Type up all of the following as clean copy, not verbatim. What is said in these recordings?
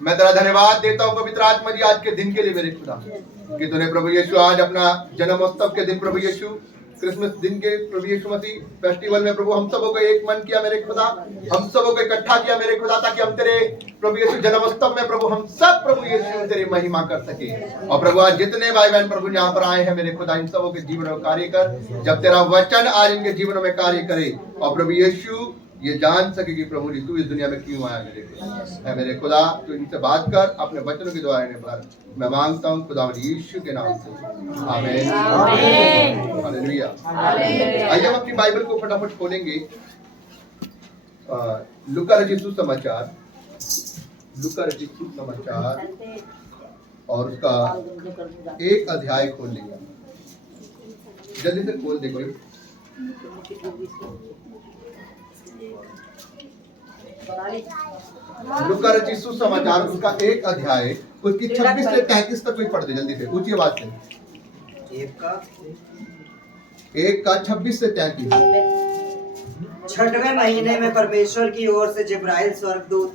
मैं तेरा धन्यवाद देता हूँ पवित्र आत्मा जी आज के दिन के लिए मेरे खुदा, कि तूने प्रभु यीशु आज अपना जन्मोत्सव के दिन प्रभु यीशु क्रिसमस दिन के प्रभु यीशु मसीह फेस्टिवल में प्रभु हम सबों को एक मन किया मेरे खुदा, हम सबों को इकट्ठा किया मेरे खुदा, ताकि हम तेरे प्रभु यीशु जन्मोत्सव में प्रभु हम सब प्रभु यीशु तेरी महिमा कर सके। और प्रभु आज जितने भाई बहन प्रभु यहाँ पर आए हैं मेरे खुदा, इन सबों के जीवन में कार्य कर, जब तेरा वचन आज इनके जीवन में कार्य करे और प्रभु यीशु ये जान सके कि प्रभु यीशु इस दुनिया में क्यों आया मेरे खुदा। तो इनसे बात कर अपने वचनों के द्वारा इन्हें पर मैं मांगता हूँ खुदा यीशु के नाम से, आमीन हालेलुया। आइए हम अपनी बाइबल को फटाफट खोलेंगे लूका रचित सुसमाचार, लूका रचित सुसमाचार और उसका 1 अध्याय खोल लेंगे, जल्दी से खोल देखो। लूका रचित सुसमाचार उसका 1 अध्याय उसकी 26 से 33 तक कोई पढ़ दे जल्दी से, ऊंची आवाज से। 1 का 26 से 33। 6वें महीने में परमेश्वर की ओर से जिब्राइल स्वर्गदूत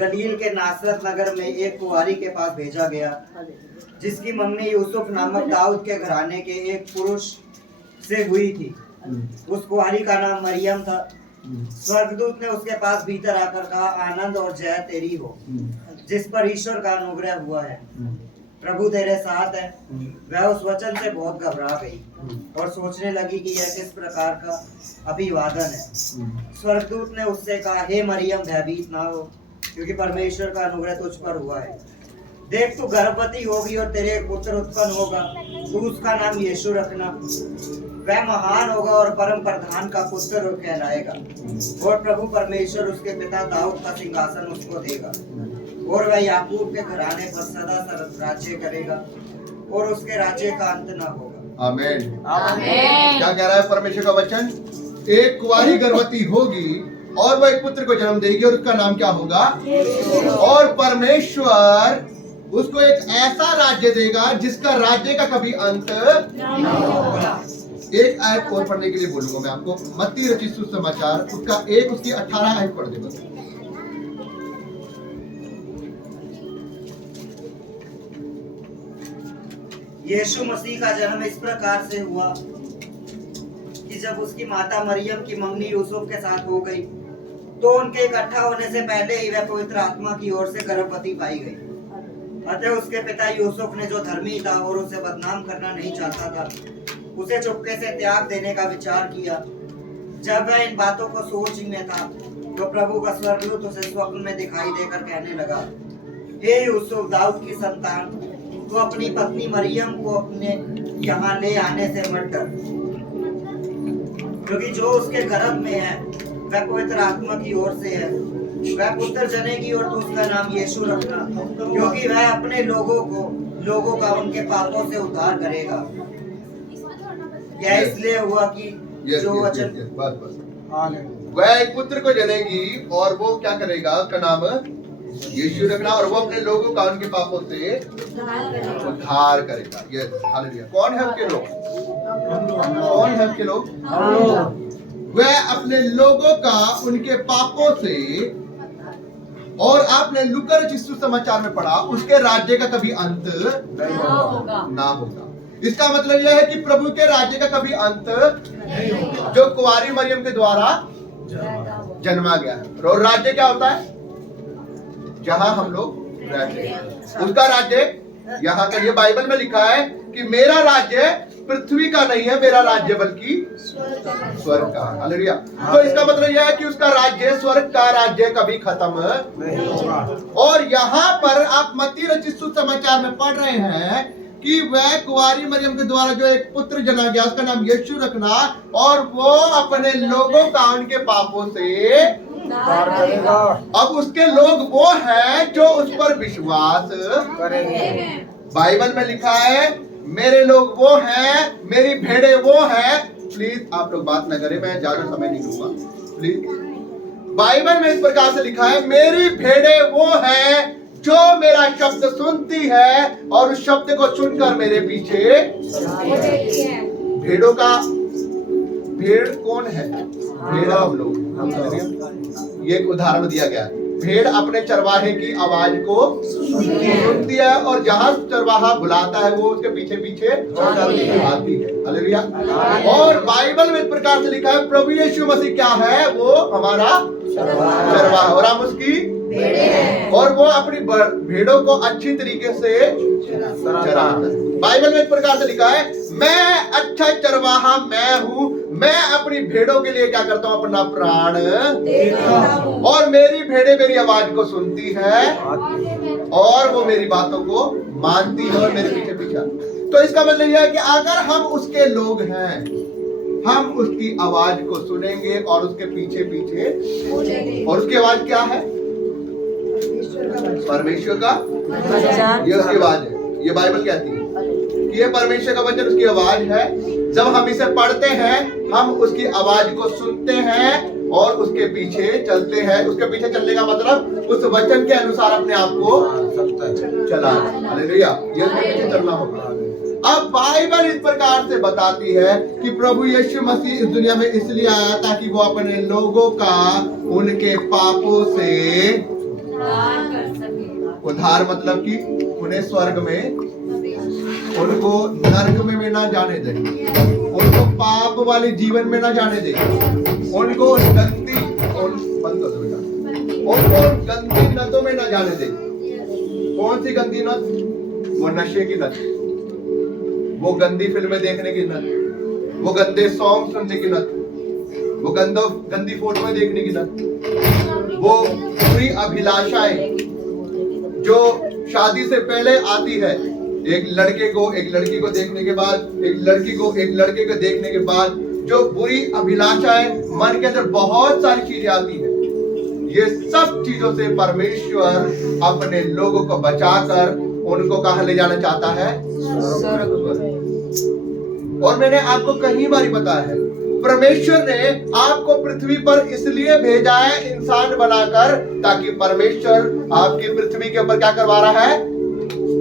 गलील के नासरत नगर में एक कुंवारी के पास भेजा गया, जिसकी मंगनी यूसुफ नामक दाऊद के घराने के एक पुरुष से हुई थी। उस कुंवारी का नाम मरियम था। स्वर्गदूत ने उसके पास भीतर आकर कहा, आनंद और जय तेरी हो, जिस पर ईश्वर का अनुग्रह हुआ है, प्रभु तेरे साथ है। वह उस वचन से बहुत घबरा गई और सोचने लगी कि यह किस प्रकार का अभिवादन है। स्वर्गदूत ने उससे कहा, हे मरियम भयभीत ना हो, क्योंकि परमेश्वर का अनुग्रह तुझ पर हुआ है। देख तू गर्भवती होगी और तेरे एक पुत्र उत्पन्न होगा, तू उसका नाम यीशु रखना। वह महान होगा और परम प्रधान का पुत्र कहलाएगा, और प्रभु परमेश्वर उसके पिता दाऊद का सिंहासन उसको देगा, और वह याकूब के घराने पर सदा राज्य करेगा, और उसके राज्य का अंत न होगा। आमीन आमीन। क्या कह रहा है परमेश्वर का वचन? एक कुंवारी गर्भवती होगी और वह एक पुत्र को जन्म देगी और उसका नाम क्या होगा? और परमेश्वर उसको एक ऐसा राज्य देगा जिसका राज्य का कभी अंत नहीं होगा। एक आयत और पढ़ने के लिए बोलूंगा मैं आपको, मत्ती रचित सुसमाचार उसका 1 उसकी 18 आयत पढ़ दे बस। यीशु मसीह का जन्म इस प्रकार से हुआ कि जब उसकी माता मरियम की मंगनी यूसुफ के साथ हो गई, तो उनके इकट्ठा होने से पहले ही वह पवित्र आत्मा की ओर से गर्भवती पाई गई। अतः उसके पिता यूसुफ ने, जो धर्मी था और उसे बदनाम करना नहीं चाहता था, उसे चुपके से त्याग देने का विचार किया। जब वह इन बातों को सोच ही में था, तो प्रभु का स्वर्गदूत उसे स्वप्न में दिखाई देकर कहने लगा, हे यूसुफ दाऊद की संतान, तो अपनी पत्नी मरियम को अपने यहाँ ले आने से मत डर, क्योंकि जो उसके गर्भ में है वह पवित्र आत्मा की ओर से है। वह पुत्र जनेगी और तो उसका नाम यीशु रखना, क्योंकि वह अपने लोगों का उनके पापों से उद्धार करेगा। यह इसलिए हुआ कि जो वचन वह एक पुत्र को जनेगी और वो क्या करेगा, उसका नाम यीशु रखना, और वो अपने लोगों का उनके पापों से उद्धार करेगा। Yes hallelujah. कौन है उसके लोग? कौन है उसके लोग? वह अपने लोगों का उनके पापों से, और आपने लूका रचित सुसमाचार में पढ़ा, उसके राज्य का कभी अंत ना होगा। इसका मतलब यह है कि प्रभु के राज्य का कभी अंत नहीं होगा, जो कुंवारी मरियम के द्वारा जन्मा गया है। और राज्य क्या होता है? जहां हम लोग रहते हैं उसका राज्य। यहाँ का ये बाइबल में लिखा है कि मेरा राज्य पृथ्वी का नहीं है, मेरा राज्य बल्कि स्वर्ग का। हालेलुया। तो इसका मतलब यह है कि उसका राज्य, स्वर्ग का राज्य कभी खत्म नहीं होगा। और यहाँ पर आप मत्ती रचित सुसमाचार में पढ़ रहे हैं कि वह कुंवारी मरियम के द्वारा जो एक पुत्र जना गया, उसका नाम यीशु रखना, और वो अपने लोगों का उनके पापों से करेगा। अब उसके लोग वो हैं जो उस पर विश्वास करेंगे। बाइबल में लिखा है, मेरे लोग वो हैं, मेरी भेड़े वो हैं। प्लीज आप लोग बात न करें, मैं ज्यादा समय नहीं लूंगा प्लीज। बाइबल में इस प्रकार से लिखा है, मेरी भेड़े वो हैं जो मेरा शब्द सुनती है और उस शब्द को सुनकर मेरे पीछे। भेड़ों का भेड़ कौन है? भेड़ हम लोग। ये एक उदाहरण दिया गया है। भेड़ अपने चरवाहे की आवाज को सुनती है और जहां चरवाहा बुलाता है वो उसके पीछे पीछे आती है। हालेलुया। और बाइबल में इस प्रकार से लिखा है प्रभु यीशु मसीह क्या है, वो हमारा चरवाहा और हम उसकी और वो अपनी भेड़ों को अच्छी तरीके से चराता है। बाइबल में इस प्रकार से लिखा है मैं अच्छा चरवाहा मैं हूँ, मैं अपनी भेड़ों के लिए क्या करता हूँ, अपना प्राण देता हूँ और मेरी भेड़ें मेरी आवाज को सुनती है और वो मेरी बातों को मानती है और मेरे पीछे पीछे। तो इसका मतलब यह है कि अगर हम उसके लोग हैं, हम उसकी आवाज को सुनेंगे और उसके पीछे पीछे। और उसकी आवाज क्या है, परमेश्वर का, ये उसकी आवाज है। ये बाइबल कहती है कि ये परमेश्वर का वचन उसकी आवाज है। जब हम इसे पढ़ते हैं हम उसकी आवाज को सुनते हैं और उसके पीछे चलते हैं। उसके पीछे चलने का मतलब उस वचन के अनुसार अपने आप को चलाना। हालेलुया। ये उसके पीछे चलना होगा। अब बाइबल इस प्रकार से बताती है कि प्रभु यीशु मसीह इस दुनिया में इसलिए आया ताकि वो अपने लोगों का उनके पापों से उद्धार, मतलब कि उन्हें स्वर्ग में, उनको नरक में ना जाने दे, उनको पाप वाले जीवन में ना जाने दे, उनको गंदी उनको गंदी लतों में ना जाने दे। कौन सी गंदी लत? वो नशे की लत, वो गंदी फिल्में देखने की लत, वो गंदे सॉन्ग सुनने की लत, वो गंदी फोटोएं देखने की लत, वो बुरी अभिलाषाएं जो शादी से पहले आती है। एक लड़के को एक लड़की को देखने के बाद, एक लड़की को एक लड़के को देखने के बाद जो बुरी अभिलाषाएं मन के अंदर बहुत सारी चीजें आती है, ये सब चीजों से परमेश्वर अपने लोगों को बचाकर उनको कहां ले जाना चाहता है? और मैंने आपको कई बार बताया है परमेश्वर ने आपको पृथ्वी पर इसलिए भेजा है इंसान बनाकर, ताकि परमेश्वर आपकी पृथ्वी के ऊपर क्या करवा रहा है?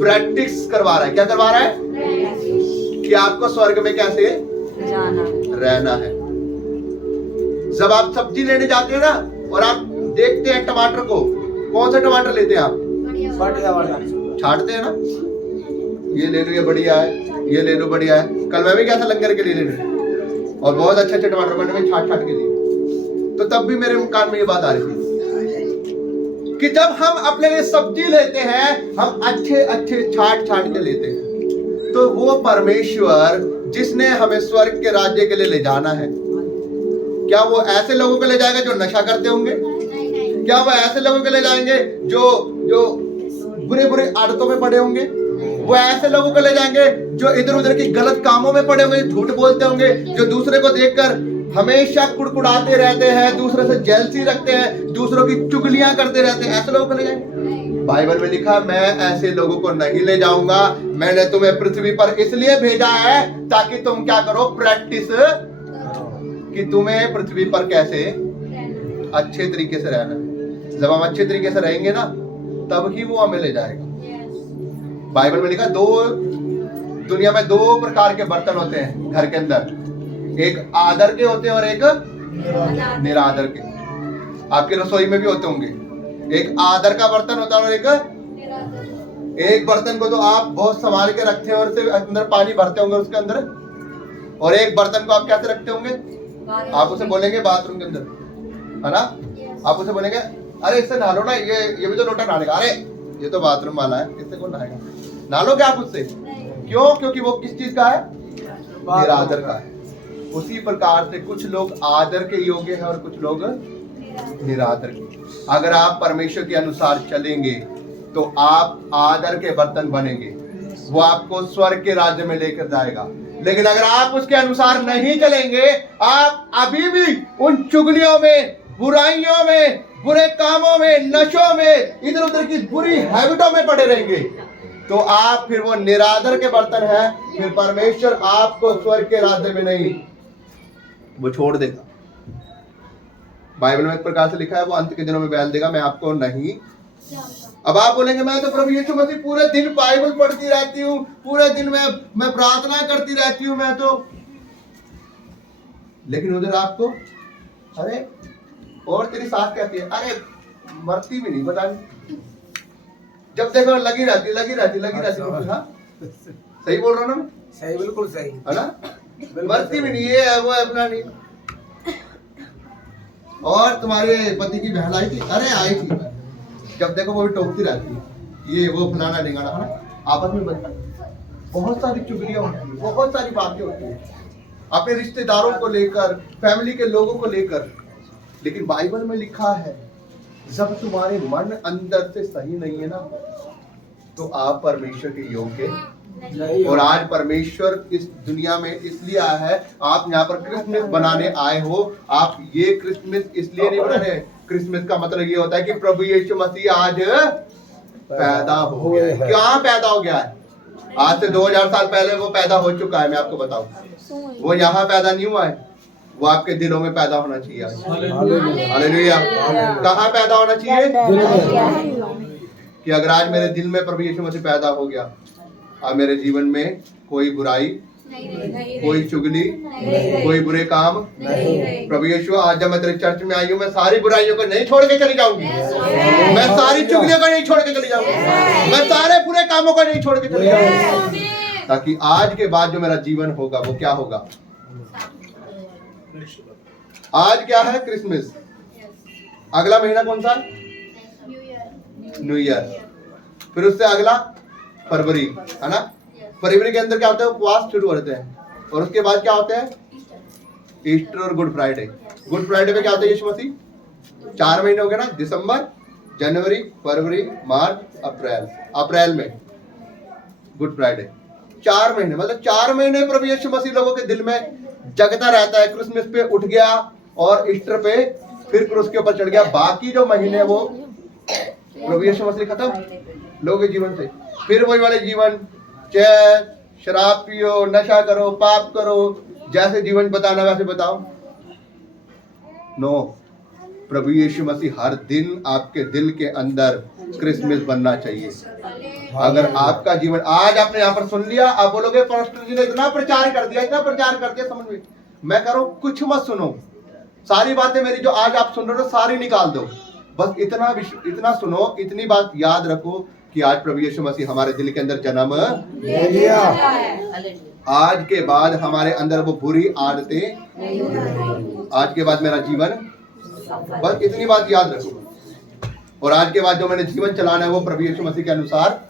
प्रैक्टिस करवा रहा है। क्या करवा रहा है? कि आपको स्वर्ग में कैसे रहना है। जब आप सब्जी लेने जाते हैं ना और आप देखते हैं टमाटर को, कौन सा टमाटर लेते हैं आप? छांटते हैं ना, ये ले लो ये बढ़िया है, ये ले लो बढ़िया है। कल मैं भी गया था लंगर के लिए लेने और बहुत अच्छे अच्छे टमाटर मैंने छाट छाट के लिए, तो तब भी मेरे कान में ये बात आ रही थी कि जब हम अपने लिए सब्जी लेते हैं हम अच्छे अच्छे छाट छाट के लेते हैं। तो वो परमेश्वर जिसने हमें स्वर्ग के राज्य के लिए ले जाना है, क्या वो ऐसे लोगों को ले जाएगा जो नशा करते होंगे? क्या वो ऐसे लोगों को ले जाएंगे जो बुरे बुरे आदतों में पड़े होंगे? वो ऐसे लोगों को ले जाएंगे जो इधर उधर की गलत कामों में पड़े होंगे, झूठ बोलते होंगे, जो दूसरे को देखकर हमेशा कुड़कुड़ाते रहते हैं, दूसरे से जेलसी रखते हैं, दूसरों की चुगलियां करते रहते हैं? ऐसे लोगों को ले जाएंगे? बाइबल में लिखा मैं ऐसे लोगों को नहीं ले जाऊंगा। मैंने तुम्हें पृथ्वी पर इसलिए भेजा है ताकि तुम क्या करो? प्रैक्टिस, कि तुम्हें पृथ्वी पर कैसे अच्छे तरीके से रहना है। जब हम अच्छे तरीके से रहेंगे ना तब ही वो हमें ले जाएगा। बाइबल में लिखा दुनिया में दो प्रकार के बर्तन होते हैं घर के अंदर, एक आदर के होते हैं और एक निरादर के। आपकी रसोई में भी होते होंगे, एक आदर का बर्तन होता है और एक बर्तन को तो आप बहुत संभाल के रखते हैं और उसके अंदर पानी भरते होंगे उसके अंदर, और एक बर्तन को आप कैसे रखते होंगे? आप उसे बोलेंगे बाथरूम के अंदर, है ना, आप उसे बोलेंगे अरे इससे नहा लो ना, ये भी तो लोटा नहाएगा, अरे ये तो बाथरूम वाला है, इससे कौन नहाएगा? नहा लोगे आप उससे? क्यों? क्योंकि वो किस चीज का है? निरादर का है। उसी प्रकार से कुछ लोग आदर के योग्य हैं और कुछ लोग निरादर के। अगर आप परमेश्वर के अनुसार चलेंगे तो आप आदर के बर्तन बनेंगे, वो आपको स्वर्ग के राज्य में लेकर जाएगा। लेकिन अगर आप उसके अनुसार नहीं चलेंगे, आप अभी भी उन चुगलियों में, बुराइयों में, बुरे कामों में, नशों में, इधर उधर की बुरी हैबिटों में पड़े रहेंगे, तो आप फिर वो निरादर के बर्तन हैं। फिर परमेश्वर आपको स्वर्ग के राज्य में नहीं, वो छोड़ देगा। बाइबल में एक प्रकार से लिखा है वो अंत के दिनों में बैल देगा, मैं आपको नहीं। अब आप बोलेंगे मैं तो प्रभु यीशु मसीह पूरे दिन बाइबल पढ़ती रहती हूँ, पूरे दिन मैं प्रार्थना करती रहती हूँ मैं तो, लेकिन उधर आपको अरे और तेरी सास कहती है अरे मरती भी नहीं, पता नहीं, जब देखो लगी रहती। हाँ सही बोल रहा हूँ ना मैं? सही, बिल्कुल सही है ना, मरती भी नहीं, ये है वो है, अपना नहीं। और तुम्हारे पति की बहन आई थी, अरे आई थी, जब देखो वो भी टोकती रहती है, ये वो फलाना ढिंगाना, है ना, आपस में बनता, बहुत सारी चुगलियां होती है, बहुत सारी बातें होती है अपने रिश्तेदारों को लेकर, फैमिली के लोगों को लेकर। लेकिन बाइबल में लिखा है जब तुम्हारे मन अंदर से सही नहीं है ना, तो आप परमेश्वर के योग्य नहीं। और आज परमेश्वर इस दुनिया में इसलिए आया है, आप यहाँ पर क्रिसमस बनाने आए हो। आप ये क्रिसमस इसलिए नहीं बना रहे, क्रिसमस का मतलब ये होता है कि प्रभु यीशु मसीह आज पैदा हो गया है। क्या पैदा हो गया है? आज से 2000 साल पहले वो पैदा हो चुका है। मैं आपको बताऊं, वो यहाँ पैदा नहीं हुआ है, वो आपके दिलों में पैदा होना चाहिए। हालेलुया। कहाँ पैदा होना चाहिए? कि अगर आज मेरे दिल में प्रभु यीशु मसीह पैदा हो गया, अब मेरे जीवन में कोई बुराई, कोई चुगली, कोई बुरे काम, प्रभु यीशु आज जब मैं तेरे चर्च में आई हूँ, मैं सारी बुराइयों को नहीं छोड़ के चली जाऊंगी, मैं सारी चुगलियों को नहीं छोड़ के चली जाऊंगी, मैं सारे बुरे कामों को नहीं छोड़ के चली जाऊंगी, ताकि आज के बाद जो मेरा जीवन होगा वो क्या होगा। आज क्या है? क्रिसमस। अगला महीना कौन सा? New year. फिर उससे अगला फरवरी, है ना। फरवरी के अंदर क्या होता है? उपवास शुरू होते हैं। और उसके बाद क्या होता है? ईस्टर और गुड फ्राइडे। गुड फ्राइडे पे क्या होता है? यीशु मसीह। 4 महीने हो गए ना, दिसंबर, जनवरी, फरवरी, मार्च, अप्रैल। अप्रैल में गुड फ्राइडे। 4 महीने, मतलब 4 महीने प्रभु यीशु मसीह लोगों के दिल में जगता रहता है। क्रिसमस पे उठ गया और ईस्टर पे फिर क्रूस के ऊपर चढ़ गया। बाकी जो महीने वो प्रभु यीशु मसीह खत्म लोगों के जीवन से। फिर वही वाले जीवन, चैन, शराब पियो, नशा करो, पाप करो, जैसे जीवन बताना वैसे बताओ। नो, प्रभु यीशु मसीह हर दिन आपके दिल के अंदर क्रिसमस बनना चाहिए। अगर आपका जीवन आज आपने यहाँ पर सुन लिया, आप बोलोगे पास्टर जी ने इतना प्रचार कर दिया, इतना प्रचार कर दिया, समझ में। मैं कह रहा हूँ कुछ मत सुनो, सारी बातें मेरी जो आज आप सुन रहे हो सारी निकाल दो। बस इतना सुनो, इतनी बात याद रखो कि आज प्रभु यीशु मसीह हमारे दिल के अंदर जन्म ले लिया। आज के बाद हमारे अंदर वो बुरी आदतें, आज के बाद मेरा जीवन, बस इतनी बात याद रखो। और आज के बाद जो मैंने जीवन चलाना है वो प्रभु यीशु मसीह के अनुसार।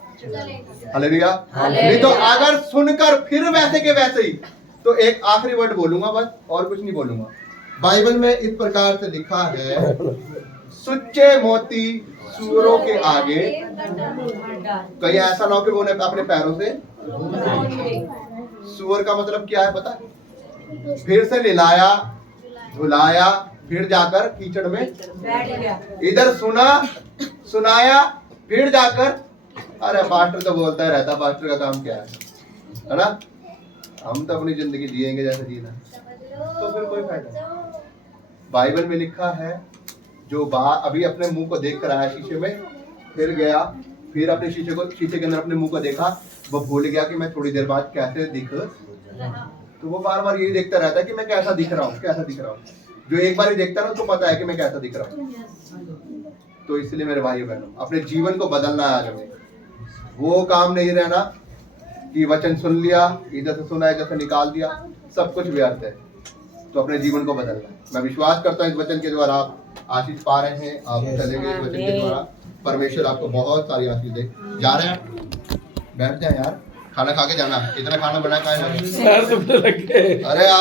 हालेलुया। नहीं तो अगर सुनकर फिर वैसे के वैसे ही, तो एक आखिरी वर्ड बोलूंगा बस, और कुछ नहीं बोलूंगा। बाइबल में इस प्रकार से लिखा है, सुच्चे मोती सूअरों के आगे, कहीं ऐसा ना हो कि वो अपने पैरों से। सूअर का मतलब क्या है पता? फिर से नहलाया, धुलाया, फिर जाकर कीचड़ में बैठ गया। इधर सुनाया, फिर जाकर, अरे पास्टर तो बोलता ही रहता, पास्टर का काम क्या है ना। हम तो अपनी जिंदगी जिएंगे जैसे जीना, तो फिर कोई फायदा नहीं। बाइबल में लिखा है, जो अभी अपने मुंह को देख कर आया शीशे में, फिर गया, फिर अपने शीशे के अंदर अपने मुंह को देखा, वो भूल गया कि मैं थोड़ी देर बाद कैसे दिख रहा। तो वो बार बार यही देखता रहता है कि मैं कैसा दिख रहा हूँ, कैसा दिख रहा हूँ। जो एक बार ही देखता ना, तो पता है कि मैं कैसा दिख रहा हूँ। तो इसलिए मेरे भाई बहनों, अपने जीवन को बदलना है आज हमें। वो काम नहीं रहना कि वचन सुन लिया, इधर से सुना, इधर से निकाल दिया, सब कुछ व्यर्थ है। तो अपने जीवन को बदलना है। मैं विश्वास करता हूँ इस वचन के द्वारा आप आशीष पा रहे हैं, आप चलेंगे इस वचन के द्वारा। परमेश्वर आपको बहुत सारी आशीष दे। जा रहे हैं, बैठ जाए यार, खाना खा के जाना। इतना खाना बना खाए। अरे आप